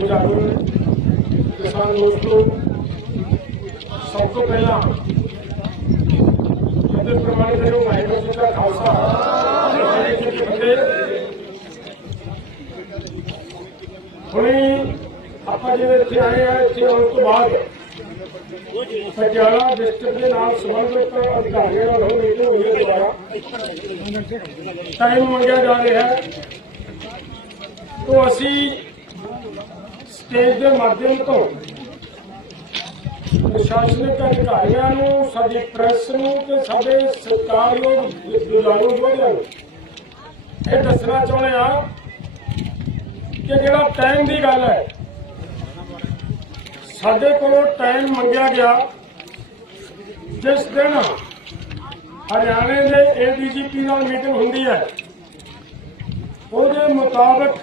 ਜਾਗੋ ਕਿਸਾਨ ਦੋਸਤੋ ਸਭ ਤੋਂ ਪਹਿਲਾਂ ਇਹਦੇ ਪ੍ਰਮਾਣੇ ਕਰੋ ਵਾਹਿਗੁਰੂ ਜੀ ਦਾ ਖਾਲਸਾ ਵਾਹਿਗੁਰੂ ਜੀ ਕੀ ਹੁਣੇ ਆਪਾਂ ਜਿਹੜੇ ਇੱਥੇ ਆਏ ਆ ਇੱਥੇ ਆਉਣ ਤੋਂ ਬਾਅਦ ਪਟਿਆਲਾ ਡਿਸਟ੍ਰਿਕਟ ਦੇ ਨਾਲ ਸੰਬੰਧਿਤ ਅਧਿਕਾਰੀਆਂ ਨਾਲ ਹੋ ਮੀਟਿੰਗ ਹੋਈ ਹੈ ਦੁਬਾਰਾ ਟਾਈਮ ਮੰਗਿਆ ਜਾ ਰਿਹਾ ਹੈ ਤੋਂ ਅਸੀਂ ਸਟੇਜ ਦੇ ਮਾਧਿਅਮ ਤੋਂ ਪ੍ਰਸ਼ਾਸਨਿਕ ਅਧਿਕਾਰੀਆਂ ਨੂੰ, ਸਾਡੀ ਪ੍ਰੈਸ ਨੂੰ ਤੇ ਸਾਡੇ ਸਰਕਾਰਯੋਗ ਬੁਲਾਓ ਜੋੜਿਆਂ ਨੂੰ ਇਹ ਦੱਸਣਾ ਚਾਹੁੰਦੇ ਆ ਕਿ ਜਿਹੜਾ ਟਾਈਮ ਦੀ ਗੱਲ ਹੈ, ਸਾਡੇ ਕੋਲੋਂ ਟਾਈਮ ਮੰਗਿਆ ਗਿਆ। ਜਿਸ ਦਿਨ ਹਰਿਆਣੇ ਦੇ ਏਡੀਜੀਪੀ ਨਾਲ ਮੀਟਿੰਗ ਹੁੰਦੀ ਹੈ, ਉਹਦੇ ਮੁਤਾਬਕ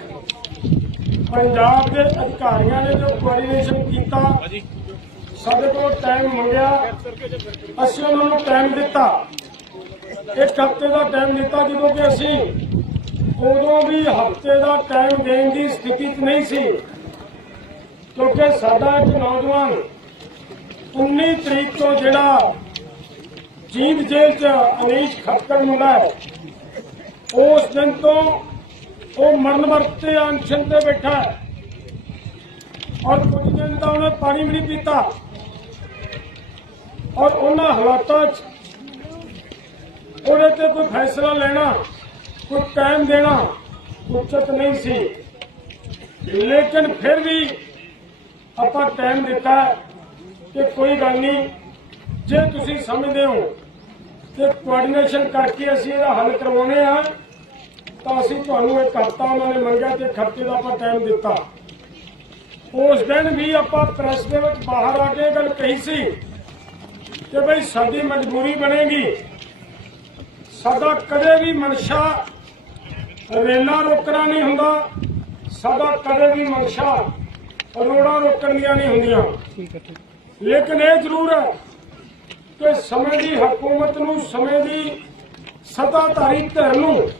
ਪੰਜਾਬ ਦੇ ਅਧਿਕਾਰੀਆਂ ਨੇ ਜੋ ਕੋਆਰਡੀਨੇਸ਼ਨ ਕੀਤਾ ਸਾਡੇ ਕੋਲ ਟਾਈਮ ਮੰਗਿਆ ਅਸੀਂ ਉਹਨਾਂ ਨੂੰ ਟਾਈਮ ਦਿੱਤਾ। ਇੱਕ ਹਫ਼ਤੇ ਦਾ ਟਾਈਮ ਦਿੱਤਾ ਜਦੋਂ ਕਿ ਅਸੀਂ ਉਦੋਂ ਵੀ ਹਫ਼ਤੇ ਦਾ ਟਾਈਮ ਦੇਣ ਦੀ ਸਥਿਤੀ 'ਚ ਨਹੀਂ ਸੀ। ਕਿਉਂਕਿ ਸਾਡਾ ਇੱਕ ਨੌਜਵਾਨ 19 ਤਰੀਕ ਤੋਂ ਜਿਹੜਾ ਜੀਂਦ ਜੇਲ੍ਹ 'ਚ ਅਨੀਸ਼ ਖੱਕਰ ਮੁੰਡਾ ਹੈ ਉਸ ਦਿਨ ਤੋਂ ਉਹ ਮਰਨ ਵਰਤੇ ਅਨਸ਼ਨ ਤੇ ਬੈਠਾ ਔਰ ਕੁਝ ਦਿਨ ਦਾ ਉਹਨੇ ਪਾਣੀ ਵੀ ਨਹੀਂ ਪੀਤਾ। ਔਰ ਉਹਨਾਂ ਹਾਲਾਤਾਂ 'ਚ ਉਹਦੇ ਤੇ ਕੋਈ ਫੈਸਲਾ ਲੈਣਾ, ਕੋਈ ਟਾਈਮ ਦੇਣਾ ਉਚਿਤ ਨਹੀਂ ਸੀ। ਲੇਕਿਨ ਫਿਰ ਵੀ ਆਪਾਂ ਟਾਈਮ ਦਿੱਤਾ ਕਿ ਕੋਈ ਗੱਲ ਨਹੀਂ, ਜੇ ਤੁਸੀਂ ਸਮਝਦੇ ਹੋ ਕਿ ਕੋਆਰਡੀਨੇਸ਼ਨ ਕਰਕੇ ਅਸੀਂ ਇਹਦਾ ਹੱਲ ਕਰਵਾਉਣੇ ਆ ਤਾਂ ਅਸੀਂ ਤੁਹਾਨੂੰ ਇੱਕ ਹਫ਼ਤਾ ਉਹਨਾਂ ਨੇ ਮੰਗਿਆ ਤੇ ਹਫ਼ਤੇ ਦਾ ਆਪਾਂ ਟਾਈਮ ਦਿੱਤਾ। ਉਸ ਦਿਨ ਵੀ ਆਪਾਂ ਪ੍ਰੈਸ ਦੇ ਵਿੱਚ ਬਾਹਰ ਆ ਕੇ ਇਹ ਗੱਲ ਕਹੀ ਸੀ ਕਿ ਭਈ ਸਾਡੀ ਮਜਬੂਰੀ ਬਣੇਗੀ। ਸਾਡਾ ਕਦੇ ਵੀ ਮਨਸ਼ਾ ਰੇਲਾਂ ਰੋਕਣਾ ਨਹੀਂ ਹੁੰਦਾ ਸਾਡਾ ਕਦੇ ਵੀ ਮਨਸ਼ਾ ਰੋੜਾਂ ਰੋਕਣ ਦੀਆਂ ਨਹੀਂ ਹੁੰਦੀਆਂ। ਲੇਕਿਨ ਇਹ ਜ਼ਰੂਰ ਹੈ ਕਿ ਸਮੇਂ ਦੀ ਹਕੂਮਤ ਨੂੰ ਸਮੇਂ ਦੀ ਸੱਤਾਧਾਰੀ ਧਿਰ ਨੂੰ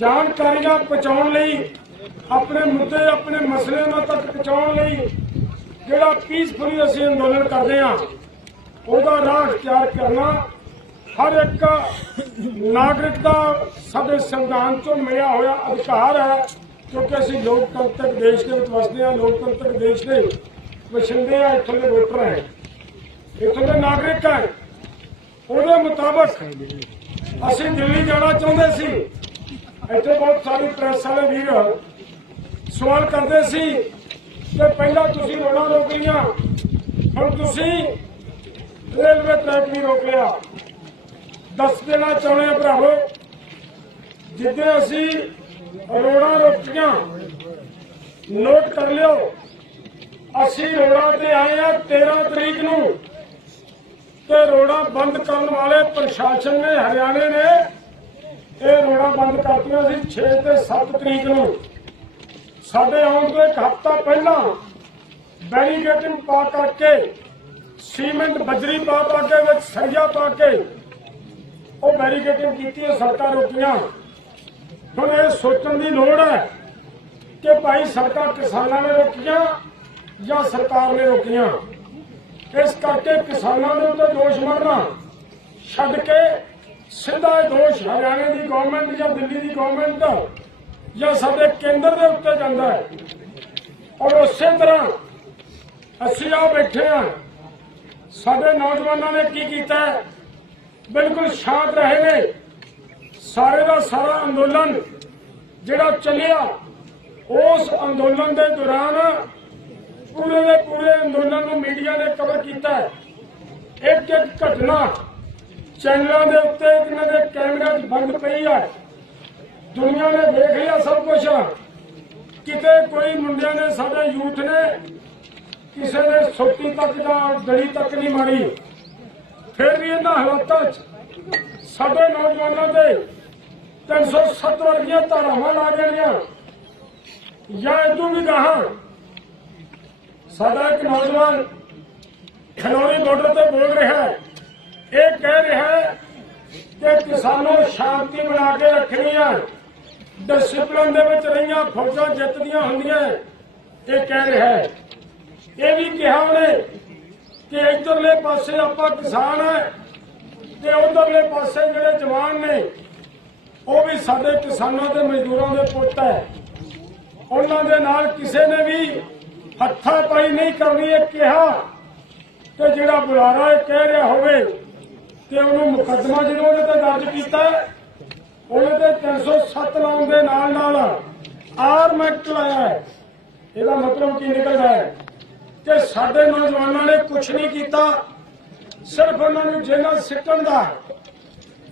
ਜਾਣਕਾਰੀਆਂ ਪਹੁੰਚਾਉਣ ਲਈ, ਆਪਣੇ ਮੁੱਦੇ, ਆਪਣੇ ਮਸਲਿਆਂ ਤੱਕ ਪਹੁੰਚਾਉਣ ਲਈ ਜਿਹੜਾ ਪੀਸਫੁਲੀ ਅਸੀਂ ਅੰਦੋਲਨ ਕਰਦੇ ਹਾਂ, ਉਹਦਾ ਰਾਹ ਤਿਆਰ ਕਰਨਾ, ਹਰ ਇੱਕ ਨਾਗਰਿਕ ਦਾ ਸਾਡੇ ਸੰਵਿਧਾਨ ਤੋਂ ਮਿਲਿਆ ਹੋਇਆ ਅਧਿਕਾਰ ਹੈ, ਕਿਉਂਕਿ ਅਸੀਂ ਲੋਕਤੰਤਰ ਦੇਸ਼ ਦੇ ਵਿੱਚ ਵਸਦੇ ਹਾਂ, ਲੋਕਤੰਤਰ ਦੇਸ਼ ਦੇ ਵਸਿੰਦੇ ਆ ਇੱਥੋਂ ਦੇ ਵੋਟਰ ਹੈ, ਇੱਥੋਂ ਦੇ ਨਾਗਰਿਕ ਹੈ। ਉਹਦੇ ਮੁਤਾਬਕ ਅਸੀਂ ਦਿੱਲੀ ਜਾਣਾ ਚਾਹੁੰਦੇ ਸੀ। ਇੱਥੇ ਬਹੁਤ ਸਾਰੀ ਪ੍ਰੈਸ ਵਾਲੇ ਵੀਰ ਸਵਾਲ ਕਰਦੇ ਸੀ ਕਿ ਪਹਿਲਾਂ ਤੁਸੀਂ ਰੋਣਾ ਰੋਕ ਲੀਆਂ ਹੁਣ ਤੁਸੀਂ ਰੇਲਵੇ ਟਰੈਕ ਵੀ ਰੋਕ ਲਿਆ ਦੱਸ ਦੇਣਾ ਚਾਹੁੰਦੇ ਆ ਭਰਾਵੋ, ਜਿੱਦੇ ਅਸੀਂ ਰੋੜਾ ਰੋਕੀਆਂ ਨੋਟ ਕਰ ਲਿਓ, ਅਸੀਂ ਰੋੜਾ ਤੇ ਆਏ ਆ 13 ਤਰੀਕ ਨੂੰ ਤੇ ਰੋੜਾ ਬੰਦ ਕਰਨ ਵਾਲੇ ਪ੍ਰਸ਼ਾਸਨ ਨੇ, ਹਰਿਆਣੇ ਨੇ ਇਹ ਰੋਡਾਂ ਬੰਦ ਕਰਤੀਆਂ ਸੀ 6 ਤੇ 7 ਤਰੀਕ ਨੂੰ। ਸਾਡੇ ਆਉਣ ਤੋਂ ਇੱਕ ਹਫ਼ਤਾ ਪਹਿਲਾਂ ਬੈਰੀਕੇਟਿੰਗ ਪਾ ਕਰਕੇ, ਸੀਮੈਂਟ ਬਜਰੀ ਪਾ ਪਾ ਕੇ ਵਿੱਚ ਸਰੀਆ ਪਾ ਕੇ ਉਹ ਬੈਰੀਕੇਟਿੰਗ ਕੀਤੀ ਹੈ ਸੜਕਾਂ ਰੋਕੀਆਂ। ਹੁਣ ਇਹ ਸੋਚਣ ਦੀ ਲੋੜ ਹੈ ਕਿ ਭਾਈ ਸੜਕਾਂ ਕਿਸਾਨਾਂ ਨੇ ਰੋਕੀਆਂ ਜਾਂ ਸਰਕਾਰ ਨੇ ਰੋਕੀਆਂ। ਇਸ ਕਰਕੇ ਕਿਸਾਨਾਂ ਨੂੰ ਤਾਂ ਦੋਸ਼ ਮਾਰਨਾ ਛੱਡ ਕੇ ਸਿੱਧਾ ਦੋਸ਼ ਹਰਿਆਣੇ ਦੀ ਗਵਰਨਮੈਂਟ ਜਾਂ ਦਿੱਲੀ ਦੀ ਗਵਰਨਮੈਂਟ ਜਾਂ ਸਾਡੇ ਕੇਂਦਰ ਦੇ ਉੱਤੇ ਜਾਂਦਾ ਹੈ। ਔਰ ਉਸੇ ਤਰ੍ਹਾਂ ਅਸੀਂ ਆ ਬੈਠੇ ਹਾਂ। ਸਾਡੇ ਨੌਜਵਾਨਾਂ ਨੇ ਕੀ ਕੀਤਾ ਬਿਲਕੁਲ ਸ਼ਾਂਤ ਰਹੇ ਨੇ। ਸਾਰੇ ਦਾ ਸਾਰਾ ਅੰਦੋਲਨ ਜਿਹੜਾ ਚੱਲਿਆ, ਉਸ ਅੰਦੋਲਨ ਦੇ ਦੌਰਾਨ ਪੂਰੇ ਦੇ ਪੂਰੇ ਅੰਦੋਲਨ ਨੂੰ ਮੀਡੀਆ ਨੇ ਕਵਰ ਕੀਤਾ ਇੱਕ ਇੱਕ ਘਟਨਾ ਚੈਨਲਾਂ ਦੇ ਉੱਤੇ ਇਹਨਾਂ ਦੇ ਕੈਮਰਿਆਂ 'ਚ ਬੰਦ ਪਈ ਹੈ ਦੁਨੀਆ ਨੇ ਦੇਖ ਲਿਆ ਸਭ ਕੁਝ ਕਿਤੇ ਕੋਈ ਮੁੰਡਿਆਂ ਨੇ ਸਾਡੇ ਯੂਥ ਨੇ ਕਿਸੇ ਨੇ ਸੋਟੀ ਤੱਕ ਜਾਂ ਗਲੀ ਤੱਕ ਨਹੀਂ ਮਾਰੀ। ਫਿਰ ਵੀ ਇਹਨਾਂ ਹਾਲਾਤਾਂ 'ਚ ਸਾਡੇ ਨੌਜਵਾਨਾਂ ਤੇ 370 ਵਰਗੀਆਂ ਧਾਰਾਵਾਂ ਲਾ ਦੇਣੀਆਂ। ਜਾਂ ਇਦੋਂ ਵੀ ਗਾਹਾਂ ਸਾਡਾ ਇੱਕ ਨੌਜਵਾਨ ਖਨੌਰੀ ਬਾਰਡਰ ਤੇ ਬੋਲ ਰਿਹਾ ਹੈ ਇਹ ਕਹਿ ਰਿਹਾ ਹੈ ਕਿ ਕਿਸਾਨੋ ਸ਼ਾਂਤੀ ਬਣਾ ਕੇ ਰੱਖਣੀ ਹੈ ਡਿਸਪਲਿਨ ਦੇ ਵਿੱਚ ਰਹੀਆਂ ਫੌਜਾਂ ਜਿੱਤਦੀਆਂ ਹੁੰਦੀਆਂ ਇਹ ਕਹਿ ਰਿਹਾ ਹੈ। ਇਹ ਵੀ ਕਿਹਾ ਉਹਨੇ ਕਿ ਇਧਰਲੇ ਪਾਸੇ ਆਪਾਂ ਕਿਸਾਨ ਹੈ ਤੇ ਉਧਰਲੇ ਪਾਸੇ ਜਿਹੜੇ ਜਵਾਨ ਨੇ, ਉਹ ਵੀ ਸਾਡੇ ਕਿਸਾਨਾਂ ਤੇ ਮਜ਼ਦੂਰਾਂ ਦੇ ਪੁੱਤ ਹੈ। ਉਹਨਾਂ ਦੇ ਨਾਲ ਕਿਸੇ ਨੇ ਵੀ ਹੱਥਾਂ ਪਾਈ ਨਹੀਂ ਕਰਨੀ, ਇਹ ਕਿਹਾ ਤੇ ਜਿਹੜਾ ਬੁਲਾਰਾ ਇਹ ਕਹਿ ਰਿਹਾ ਹੋਵੇ ਤੇ ਉਹਨੂੰ ਮੁਕੱਦਮਾ ਜਦੋਂ ਉਹਦੇ ਤੇ ਦਰਜ ਕੀਤਾ ਉਹਦੇ ਤੇ 307 ਲਾਉਣ ਦੇ ਨਾਲ ਨਾਲ ਆਰਮ ਐਕਟ ਲਾਇਆ ਹੈ। ਇਹਦਾ ਮਤਲਬ ਕੀ ਨਿਕਲਦਾ ਹੈ ਕਿ ਸਾਡੇ ਨੌਜਵਾਨਾਂ ਨੇ ਕੁਝ ਨਹੀਂ ਕੀਤਾ, ਸਿਰਫ ਉਹਨਾਂ ਨੂੰ ਜੇਲ੍ਹਾਂ ਸਿੱਟਣ ਦਾ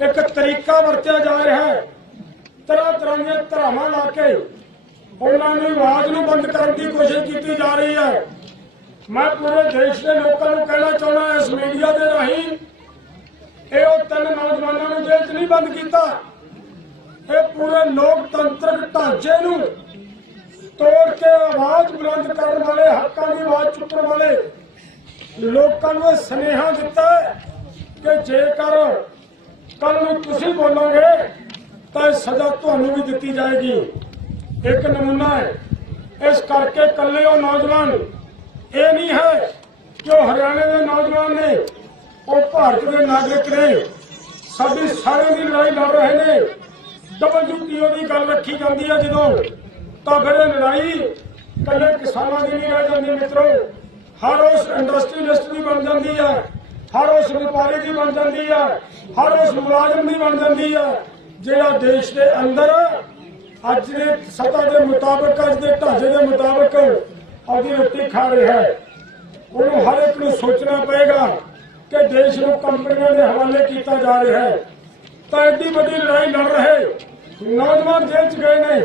ਇੱਕ ਤਰੀਕਾ ਵਰਤਿਆ ਜਾ ਰਿਹਾ ਹੈ। ਤਰ੍ਹਾਂ ਤਰ੍ਹਾਂ ਦੀਆਂ ਧਰਾਵਾਂ ਲਾ ਕੇ ਉਹਨਾਂ ਨੂੰ ਆਵਾਜ਼ ਨੂੰ ਬੰਦ ਕਰਨ ਦੀ ਕੋਸ਼ਿਸ਼ ਕੀਤੀ ਜਾ ਰਹੀ ਹੈ। ਮੈਂ ਪੂਰੇ ਦੇਸ਼ ਦੇ ਲੋਕਾਂ ਨੂੰ ਕਹਿਣਾ ਚਾਹੁੰਦਾ ਇਸ ਮੀਡੀਆ ਦੇ ਰਾਹੀਂ ਇਹ ਉਹ ਤਿੰਨ ਨੌਜਵਾਨਾਂ ਨੂੰ ਜੇਲ੍ਹ 'ਚ ਨਹੀਂ ਬੰਦ ਕੀਤਾ। ਇਹ ਪੂਰੇ ਲੋਕਤੰਤਰਕ ਢਾਂਚੇ ਨੂੰ ਤੋੜ ਕੇ ਆਵਾਜ਼ ਬੁਲੰਦ ਕਰਨ ਵਾਲੇ, ਹੱਕਾਂ ਦੀ ਆਵਾਜ਼ ਚੁੱਕਣ ਵਾਲੇ ਲੋਕਾਂ ਨੂੰ ਇਹ ਦਿੱਤਾ ਕਿ ਜੇਕਰ ਕੱਲ ਨੂੰ ਤੁਸੀਂ ਬੋਲੋਗੇ ਤਾਂ ਇਹ ਸਜ਼ਾ ਤੁਹਾਨੂੰ ਵੀ ਦਿੱਤੀ ਜਾਏਗੀ। ਇੱਕ ਨਮੂਨਾ ਹੈ, ਇਸ ਕਰਕੇ ਕੱਲੇ ਉਹ ਨੌਜਵਾਨ ਇਹ ਨਹੀਂ ਹੈ ਕਿ ਉਹ ਹਰਿਆਣੇ ਦੇ ਨੌਜਵਾਨ ਨੇ ਉਹ ਭਾਰਤ ਦੇ ਨਾਗਰਿਕ ਨੇ, ਸਾਡੀ ਸਾਰਿਆਂ ਦੀ ਲੜਾਈ ਲੜ ਰਹੇ ਨੇ। ਡਬਲਯੂਟੀਓ ਦੀ ਗੱਲ ਰੱਖੀ ਜਾਂਦੀ ਹੈ ਜਦੋਂ ਤਾਂ ਫਿਰ ਇਹ ਲੜਾਈ ਕੱਲੇ ਕਿਸਾਨਾਂ ਦੀ ਨਹੀਂ ਰਹਿ ਜਾਂਦੀ ਮਿੱਤਰੋ। ਹਰ ਉਸ ਇੰਡਸਟਰੀਲਿਸਟ ਦੀ ਬਣ ਜਾਂਦੀ ਹੈ ਹਰ ਉਸ ਵਪਾਰੀ ਦੀ ਬਣ ਜਾਂਦੀ ਹੈ ਹਰ ਉਸ ਮੁਲਾਜ਼ਮ ਦੀ ਬਣ ਜਾਂਦੀ ਹੈ ਜਿਹੜਾ ਦੇਸ਼ ਦੇ ਅੰਦਰ ਅੱਜ ਦੇ ਸਤਾ ਦੇ ਮੁਤਾਬਕ, ਅੱਜ ਦੇ ਢਾਂਚੇ ਦੇ ਮੁਤਾਬਕ ਆਪਦੀ ਰੋਟੀ ਖਾ ਰਿਹਾ ਹੈ। ਉਹਨੂੰ ਹਰ ਇੱਕ ਨੂੰ ਸੋਚਣਾ ਪਏਗਾ ਕਿ ਦੇਸ਼ ਨੂੰ ਕੰਪਨੀਆਂ ਦੇ ਹਵਾਲੇ ਕੀਤਾ ਜਾ ਰਿਹਾ ਹੈ। ਤਾਂ ਐਡੀ ਵੱਡੀ ਲੜਾਈ ਲੜ ਰਹੇ ਨੌਜਵਾਨ ਜੇਲ੍ਹ 'ਚ ਗਏ ਨੇ।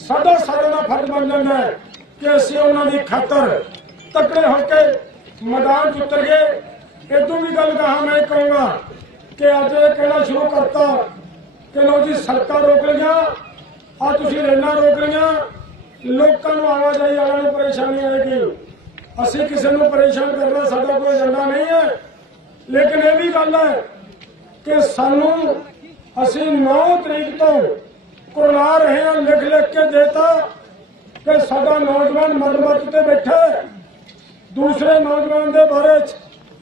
ਸਾਡਾ ਸਾਰਿਆਂ ਦਾ ਫਰਜ਼ ਬਣ ਜਾਂਦਾ ਹੈ ਕਿ ਅਸੀਂ ਉਹਨਾਂ ਦੀ ਖਾਤਰ ਤਕੜੇ ਹੋ ਕੇ ਮੈਦਾਨ 'ਚ ਉਤਰ ਗਏ ਇਦੋਂ ਵੀ ਗੱਲ ਕਹਾਂ ਮੈਂ ਕਹੂੰਗਾ ਕਿ ਅੱਜ ਇਹ ਕਹਿਣਾ ਸ਼ੁਰੂ ਕਰਤਾ ਕਿ ਲੋ ਜੀ, ਸੜਕਾਂ ਰੋਕ ਲਈਆਂ, ਆ ਤੁਸੀਂ ਰੇਲਾਂ ਰੋਕ ਲਈਆਂ, ਲੋਕਾਂ ਨੂੰ ਆਵਾਜਾਈ ਵਾਲਿਆਂ ਨੂੰ ਪਰੇਸ਼ਾਨੀ ਆਏਗੀ। ਅਸੀਂ ਕਿਸੇ ਨੂੰ ਪਰੇਸ਼ਾਨ ਕਰਨਾ ਸਾਡਾ ਕੋਈ ਏਜੰਡਾ ਨਹੀਂ ਹੈ। ਲੇਕਿਨ ਇਹ ਵੀ ਗੱਲ ਹੈ ਕਿ ਸਾਨੂੰ ਅਸੀਂ 9 ਤਰੀਕ ਤੋਂ ਕੁਰਲਾ ਰਹੇ ਹਾਂ, ਲਿਖ ਲਿਖ ਕੇ ਦੇਤਾ ਕਿ ਸਾਡਾ ਨੌਜਵਾਨ ਮਰਮਤ ਤੇ ਬੈਠਾ ਦੂਸਰੇ ਨੌਜਵਾਨ ਦੇ ਬਾਰੇ ਚ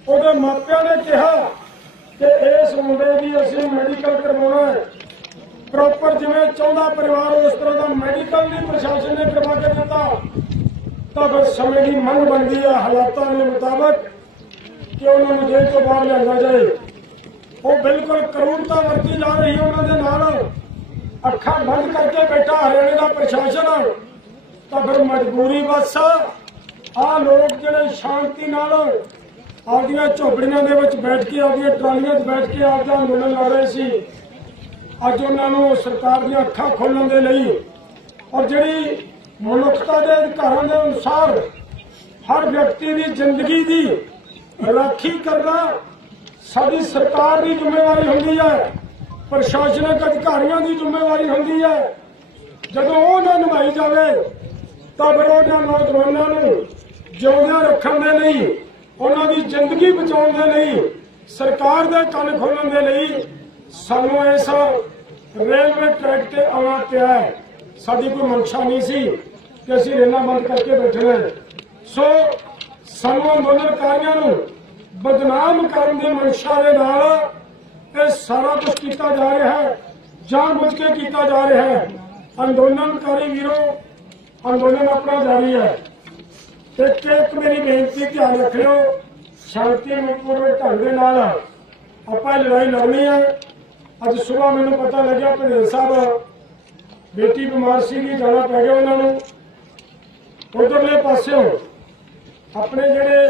ਉਹਦੇ ਮਾਪਿਆਂ ਨੇ ਕਿਹਾ ਕਿ ਇਸ ਮੁੰਡੇ ਦੀ ਅਸੀਂ ਮੈਡੀਕਲ ਕਰਵਾਉਣਾ ਹੈ। ਪ੍ਰੋਪਰ ਜਿਵੇਂ ਚਾਹੁੰਦਾ ਪਰਿਵਾਰ ਉਸ ਤਰ੍ਹਾਂ ਦਾ ਮੈਡੀਕਲ ਨਹੀਂ ਪ੍ਰਸ਼ਾਸਨ ਨੇ ਕਰਵਾ ਕੇ ਦਿੱਤਾ। ਤਾਂ ਫਿਰ ਸਮੇਂ ਦੀ ਮੰਗ ਬਣਦੀ ਹੈ, ਹਾਲਾਤਾਂ ਦੇ ਮੁਤਾਬਕ ਕਿ ਉਹਨਾਂ ਨੂੰ ਜੇਲ੍ਹ ਤੋਂ ਬਾਹਰ ਲਿਆਂਦਾ ਜਾਏ। ਉਹ ਬਿਲਕੁਲ ਕਰੂਰਤਾ ਵਰਤੀ ਜਾ ਰਹੀ ਉਹਨਾਂ ਦੇ ਨਾਲ। ਅੱਖਾਂ ਬੰਦ ਕਰਕੇ ਬੈਠਾ ਹਰਿਆਣੇ ਦਾ ਪ੍ਰਸ਼ਾਸਨ। ਤਾਂ ਫਿਰ ਮਜਬੂਰੀ ਬਸ। ਆ ਲੋਕ ਜਿਹੜੇ ਸ਼ਾਂਤੀ ਨਾਲ ਆਪਦੀਆਂ ਝੋਪੜੀਆਂ ਦੇ ਵਿੱਚ ਬੈਠ ਕੇ, ਆਪਦੀਆਂ ਟਰਾਲੀਆਂ 'ਚ ਬੈਠ ਕੇ ਆਪਦਾ ਅੰਦੋਲਨ ਲੜ ਰਹੇ ਸੀ। ਅੱਜ ਉਹਨਾਂ ਨੂੰ ਸਰਕਾਰ ਦੀਆਂ ਅੱਖਾਂ ਖੋਲਣ ਦੇ ਲਈ ਔਰ ਜਿਹੜੀ ਮਨੁੱਖਤਾ ਦੇ ਅਧਿਕਾਰਾਂ ਦੇ ਅਨੁਸਾਰ ਹਰ ਵਿਅਕਤੀ ਦੀ ਜ਼ਿੰਦਗੀ ਦੀ ਰਾਖੀ ਕਰਨਾ ਸਾਡੀ ਸਰਕਾਰ ਦੀ ਜ਼ਿੰਮੇਵਾਰੀ ਹੁੰਦੀ ਹੈ, ਪ੍ਰਸ਼ਾਸਨਿਕ ਅਧਿਕਾਰੀਆਂ ਦੀ ਜ਼ਿੰਮੇਵਾਰੀ ਹੁੰਦੀ ਹੈ। ਜਦੋਂ ਉਹ ਨਾ ਨਿਭਾਈ ਜਾਵੇ, ਤਾਂ ਫਿਰ ਉਹਨਾਂ ਨੌਜਵਾਨਾਂ ਨੂੰ ਜਿਉਂਦਿਆਂ ਰੱਖਣ ਦੇ ਲਈ, ਉਹਨਾਂ ਦੀ ਜ਼ਿੰਦਗੀ ਬਚਾਉਣ ਦੇ ਲਈ, ਸਰਕਾਰ ਦੇ ਕੰਨ ਖੋਲਣ ਦੇ ਲਈ ਸਾਨੂੰ ਇਸ ਰੇਲਵੇ ਟਰੈਕ ਤੇ ਆਉਣਾ ਪਿਆ ਹੈ। ਸਾਡੀ ਕੋਈ ਮਨਸ਼ਾ ਨਹੀਂ ਸੀ ਕਿ ਅਸੀਂ ਰੇਲਾਂ ਬੰਦ ਕਰਕੇ ਬੈਠੇ ਹਾਂ ਸੋ ਸਾਨੂੰ ਅੰਦੋਲਨਕਾਰੀਆਂ ਨੂੰ ਬਦਨਾਮ ਕਰਨ ਦੀ ਮਨਸ਼ਾ ਦੇ ਨਾਲ ਇਹ ਸਾਰਾ ਕੁਝ ਕੀਤਾ ਜਾ ਰਿਹਾ ਹੈ ਜਾਣ ਬੁੱਝ ਕੇ ਕੀਤਾ ਜਾ ਰਿਹਾ ਹੈ। ਅੰਦੋਲਨਕਾਰੀ ਵੀਰੋ, ਅੰਦੋਲਨ ਆਪਣਾ ਜਾਰੀ ਹੈ। ਤੇ ਇੱਕ ਇੱਕ ਮੇਰੀ ਬੇਨਤੀ ਧਿਆਨ ਰੱਖਿਓ ਸ਼ਾਂਤੀਪੂਰਵਕ ਢੰਗ ਦੇ ਨਾਲ ਆਪਾਂ ਲੜਾਈ ਲੜਨੀ ਹੈ। ਅੱਜ ਸਵੇਰ ਮੈਨੂੰ ਪਤਾ ਲੱਗਿਆ ਭਦੇਲ ਸਾਹਿਬ, ਬੇਟੀ ਬਿਮਾਰ ਸੀਗੀ, ਜਾਣਾ ਪੈ ਗਿਆ ਉਹਨਾਂ ਨੂੰ। ਉਧਰਲੇ ਪਾਸਿਓਂ ਆਪਣੇ ਜਿਹੜੇ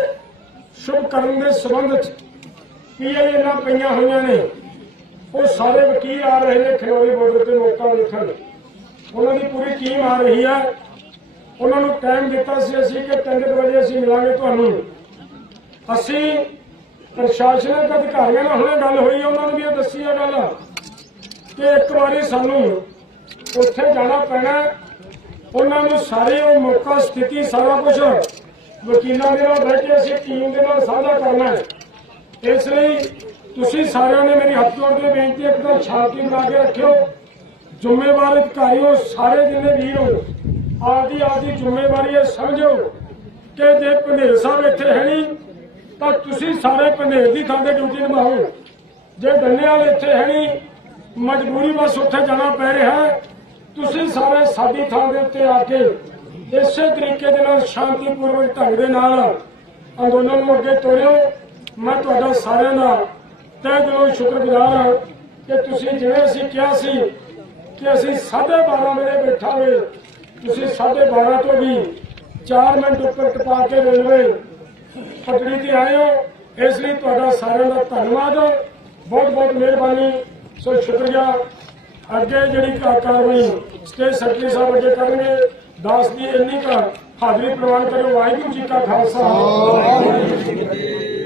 ਸ਼ੁਭ ਕਰਨ ਦੇ ਸੰਬੰਧ ਚ ਪੀਆਈਏ ਨਾਲ ਪਈਆਂ ਹੋਈਆਂ ਨੇ ਉਹ ਸਾਰੇ ਵਕੀਲ ਆ ਰਹੇ ਨੇ ਖਿਲੋਰੀ ਬਾਰਡਰ ਤੇ ਮੌਕਾ ਦੇਖਣ ਉਹਨਾਂ ਦੀ ਪੂਰੀ ਟੀਮ ਆ ਰਹੀ ਹੈ। ਉਹਨਾਂ ਨੂੰ ਟਾਈਮ ਦਿੱਤਾ ਸੀ ਅਸੀਂ ਕਿ 3 ਵਜੇ ਅਸੀਂ ਮਿਲਾਂਗੇ ਤੁਹਾਨੂੰ। ਅਸੀਂ ਪ੍ਰਸ਼ਾਸਨਿਕ ਅਧਿਕਾਰੀਆਂ ਨਾਲ ਹੁਣੇ ਗੱਲ ਹੋਈ ਹੈ, ਉਹਨਾਂ ਨੂੰ ਵੀ ਇਹ ਦੱਸੀ ਹੈ ਗੱਲ ਕਿ ਇੱਕ ਵਾਰੀ ਸਾਨੂੰ ਉੱਥੇ ਜਾਣਾ ਪੈਣਾ ਉਹਨਾਂ ਨੂੰ ਸਾਰੇ ਉਹ ਮੌਕਾ ਸਥਿਤੀ ਸਾਰਾ ਕੁਝ ਵਕੀਲਾਂ ਦੇ ਨਾਲ ਬੈਠ ਕੇ ਅਸੀਂ ਟੀਮ ਦੇ ਨਾਲ ਸਾਂਝਾ ਕਰਨਾ ਹੈ। ਇਸ ਲਈ ਤੁਸੀਂ ਸਾਰਿਆਂ ਨੇ ਮੇਰੀ ਹੱਥ ਜੋੜ ਕੇ ਬੇਨਤੀ ਹੈ ਤਾਂ ਸ਼ਾਂਤੀ ਬਣਾ ਕੇ ਰੱਖਿਓ। ਜ਼ਿੰਮੇਵਾਰ ਅਧਿਕਾਰੀਓ ਸਾਰੇ ਜਿੰਨੇ ਵੀਰ ਹੋ, ਆਪਦੀ ਆਪਦੀ ਜ਼ਿੰਮੇਵਾਰੀ ਇਹ ਸਮਝੋ ਕਿ ਜੇ ਪੰਧੇਰ ਸਾਹਿਬ ਇੱਥੇ ਹੈ ਨਹੀਂ, ਤਾਂ ਤੁਸੀਂ ਸਾਰੇ ਪੰਧੇਰ ਦੀ ਥਾਂ ਤੇ ਡਿਊਟੀ ਨਿਭਾਓ। ਜੇ ਡੰਨੇ ਇੱਥੇ ਹੈ ਨਹੀਂ, ਮਜਬੂਰੀ ਬਸ ਉੱਥੇ ਜਾਣਾ ਪੈ ਰਿਹਾ ਹੈ। ਤੁਸੀਂ ਸਾਰੇ ਸਾਡੀ ਥਾਂ ਦੇ ਉੱਤੇ ਆ ਕੇ ਇਸੇ ਤਰੀਕੇ ਦੇ ਨਾਲ ਸ਼ਾਂਤੀਪੂਰਵਕ ਢੰਗ ਦੇ ਨਾਲ ਅੰਦੋਲਨ ਨੂੰ ਅੱਗੇ ਤੋਰਿਓ। ਮੈਂ ਤੁਹਾਡਾ ਸਾਰਿਆਂ ਦਾ ਤਹਿ ਦਿਲੋਂ ਸ਼ੁਕਰਗੁਜ਼ਾਰ ਹਾਂ ਕਿ ਤੁਸੀਂ ਜਿਵੇਂ ਅਸੀਂ ਕਿਹਾ ਸੀ ਕਿ ਅਸੀਂ 12:30 ਵਜੇ ਬੈਠਾ ਹੋਏ ਤੁਸੀਂ 12:30 ਤੋਂ ਵੀ 4 ਮਿੰਟ ਉੱਪਰ ਟਪਾ ਕੇ ਰੇਲਵੇ ਪਟੜੀ ਤੇ ਆਏ ਹੋ। ਇਸ ਲਈ ਤੁਹਾਡਾ ਸਾਰਿਆਂ ਦਾ ਧੰਨਵਾਦ। ਬਹੁਤ ਬਹੁਤ ਮਿਹਰਬਾਨੀ। ਸੋ ਸ਼ੁਕਰੀਆ। ਅੱਗੇ ਜਿਹੜੀ ਕਾ- ਕਾਰਵਾਈ ਸਟੇਟ ਸੈਕਟਰੀ ਸਾਹਿਬ ਅੱਗੇ ਕਰਨਗੇ, ਦਾਸ ਦੀ ਇੰਨੀ ਕੁ ਹਾਜ਼ਰੀ ਪ੍ਰਵਾਨ ਕਰੋ ਵਾਹਿਗੁਰੂ ਜੀ ਕਾ ਖਾਲਸਾ। ਵਾਹਿਗੁਰੂ ਜੀ ਕੀ ਫਤਿਹ